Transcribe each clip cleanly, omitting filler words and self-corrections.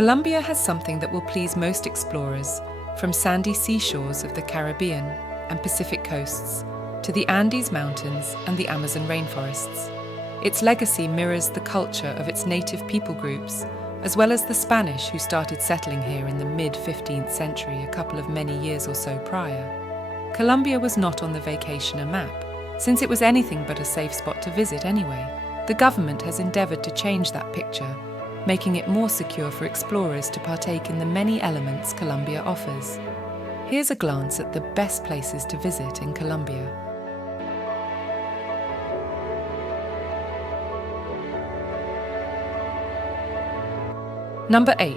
Colombia has something that will please most explorers, from sandy seashores of the Caribbean and Pacific coasts to the Andes Mountains and the Amazon rainforests. Its legacy mirrors the culture of its native people groups, as well as the Spanish who started settling here in the mid-15th century a couple of many years or so prior. Colombia was not on the vacationer map, since it was anything but a safe spot to visit anyway. The government has endeavoured to change that picture, making it more secure for explorers to partake in the many elements Colombia offers. Here's a glance at the best places to visit in Colombia. Number 8.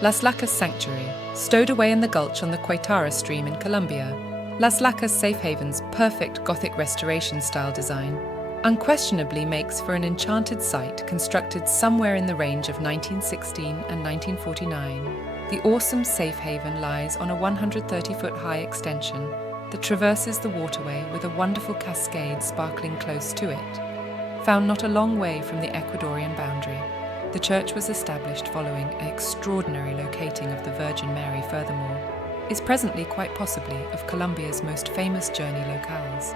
Las Lacas Sanctuary, stowed away in the gulch on the Cuetara stream in Colombia. Las Lacas Safe Haven's perfect Gothic restoration-style design unquestionably makes for an enchanted site constructed somewhere in the range of 1916 and 1949. The awesome safe haven lies on a 130-foot-high extension that traverses the waterway with a wonderful cascade sparkling close to it. Found not a long way from the Ecuadorian boundary, the church was established following an extraordinary locating of the Virgin Mary. Furthermore, is presently quite possibly of Colombia's most famous journey locales.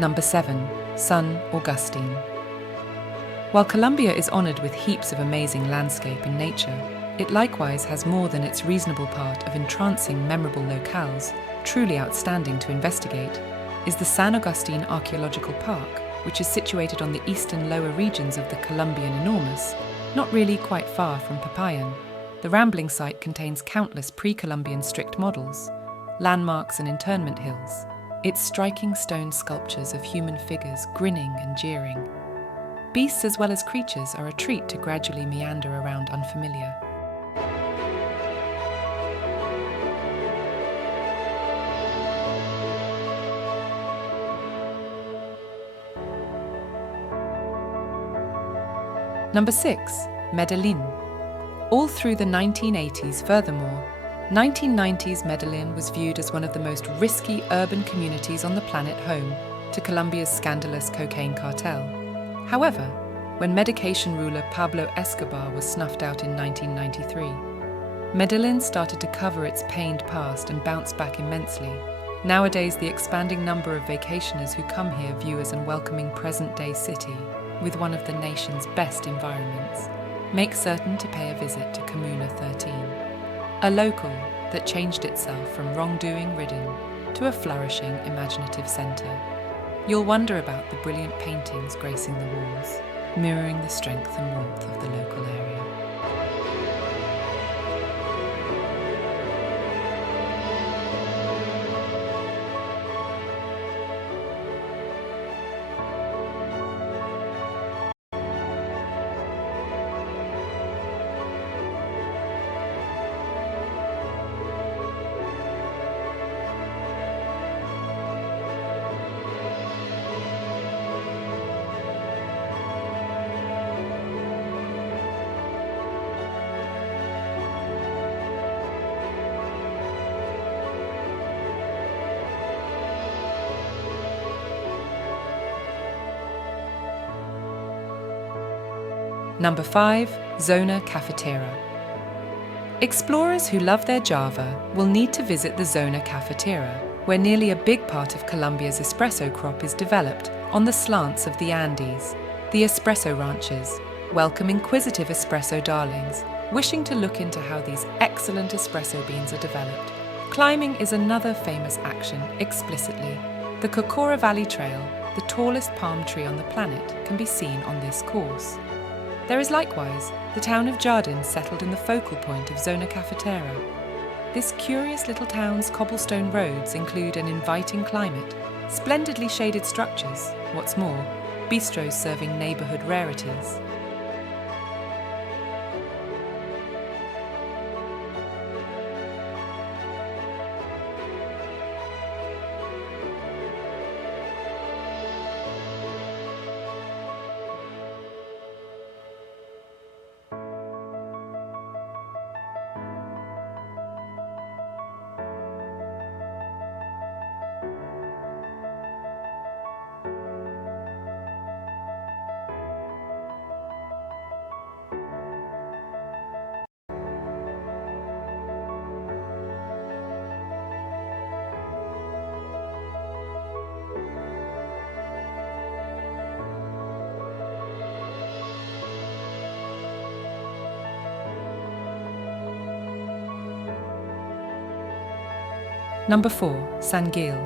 Number 7. San Agustin. While Colombia is honoured with heaps of amazing landscape and nature, it likewise has more than its reasonable part of entrancing, memorable locales. Truly outstanding to investigate is the San Agustin Archaeological Park, which is situated on the eastern lower regions of the Colombian enormous, not really quite far from Popayan. The rambling site contains countless pre-Columbian strict models, landmarks and internment hills, its striking stone sculptures of human figures grinning and jeering. Beasts as well as creatures are a treat to gradually meander around unfamiliar. Number 6. Medellin. All through the 1980s, furthermore, 1990s Medellin was viewed as one of the most risky urban communities on the planet, home to Colombia's scandalous cocaine cartel. However, when medication ruler Pablo Escobar was snuffed out in 1993, Medellin started to cover its pained past and bounce back immensely. Nowadays, the expanding number of vacationers who come here view as an welcoming present-day city with one of the nation's best environments. Make certain to pay a visit to Comuna 13. A local that changed itself from wrongdoing ridden to a flourishing, imaginative centre. You'll wonder about the brilliant paintings gracing the walls, mirroring the strength and warmth of the local area. Number 5. Zona Cafetera. Explorers who love their Java will need to visit the Zona Cafetera, where nearly a big part of Colombia's espresso crop is developed on the slants of the Andes. The espresso ranchers welcome inquisitive espresso darlings, wishing to look into how these excellent espresso beans are developed. Climbing is another famous action explicitly. The Cocora Valley Trail, the tallest palm tree on the planet, can be seen on this course. There is likewise the town of Jardin settled in the focal point of Zona Cafetera. This curious little town's cobblestone roads include an inviting climate, splendidly shaded structures, what's more, bistros serving neighbourhood rarities. Number 4. San Gil.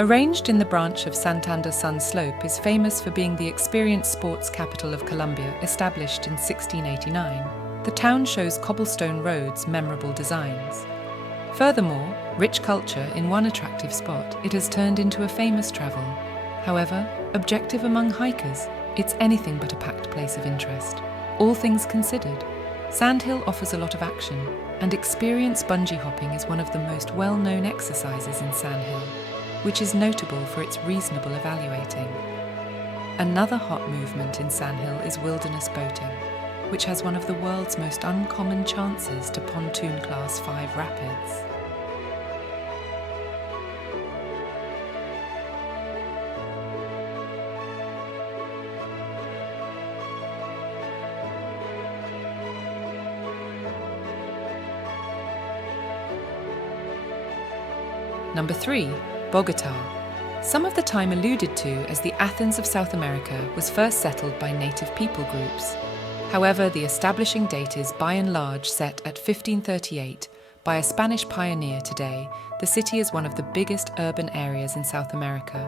Arranged in the branch of Santander Sun Slope, is famous for being the experienced sports capital of Colombia, established in 1689. The town shows cobblestone roads, memorable designs. Furthermore, rich culture in one attractive spot, it has turned into a famous travel. However, objective among hikers, it's anything but a packed place of interest. All things considered, Sandhill offers a lot of action, and experienced bungee hopping is one of the most well-known exercises in Sandhill, which is notable for its reasonable evaluating. Another hot movement in Sandhill is wilderness boating, which has one of the world's most uncommon chances to pontoon Class 5 rapids. Number 3. Bogotá. Some of the time alluded to as the Athens of South America, was first settled by native people groups. However, the establishing date is by and large set at 1538 by a Spanish pioneer. Today, the city is one of the biggest urban areas in South America.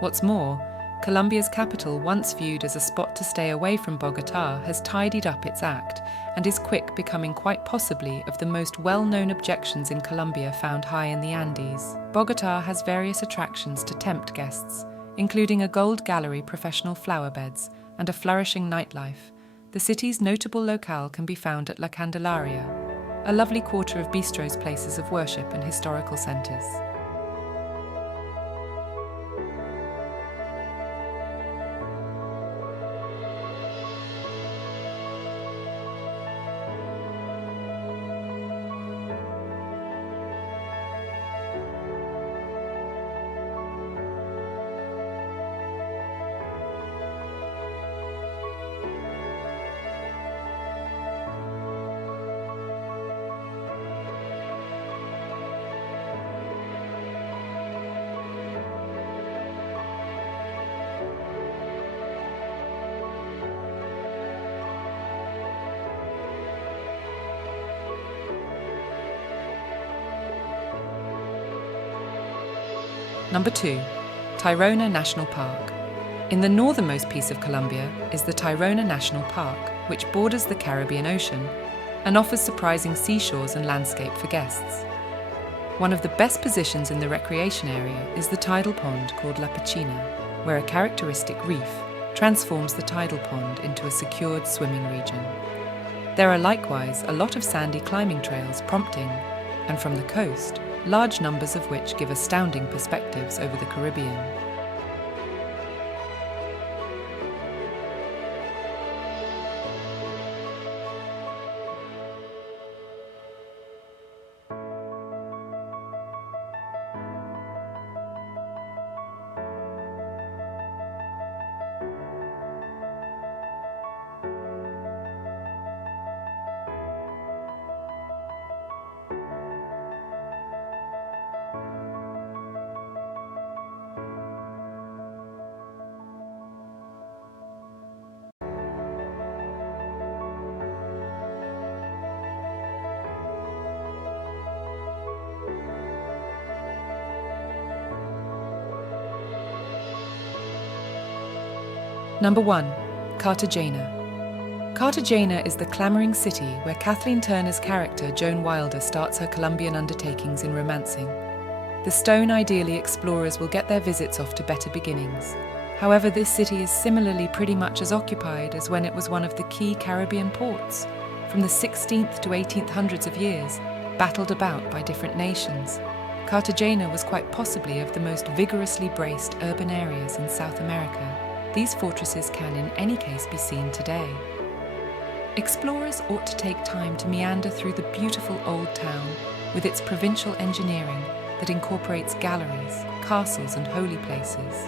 What's more, Colombia's capital, once viewed as a spot to stay away from Bogotá, has tidied up its act and is quick becoming quite possibly of the most well-known objections in Colombia found high in the Andes. Bogotá has various attractions to tempt guests, including a gold gallery, professional flower beds, and a flourishing nightlife. The city's notable locale can be found at La Candelaria, a lovely quarter of bistros, places of worship and historical centres. Number 2. Tayrona National Park. In the northernmost piece of Colombia is the Tayrona National Park, which borders the Caribbean Ocean and offers surprising seashores and landscape for guests. One of the best positions in the recreation area is the tidal pond called La Piscina, where a characteristic reef transforms the tidal pond into a secured swimming region. There are likewise a lot of sandy climbing trails prompting, and from the coast, large numbers of which give astounding perspectives over the Caribbean. Number 1. Cartagena. Cartagena is the clamouring city where Kathleen Turner's character Joan Wilder starts her Colombian undertakings in romancing. The stone ideally explorers will get their visits off to better beginnings. However, this city is similarly pretty much as occupied as when it was one of the key Caribbean ports, from the 16th to 18th hundreds of years, battled about by different nations. Cartagena was quite possibly of the most vigorously braced urban areas in South America. These fortresses can in any case be seen today. Explorers ought to take time to meander through the beautiful old town with its provincial engineering that incorporates galleries, castles and holy places.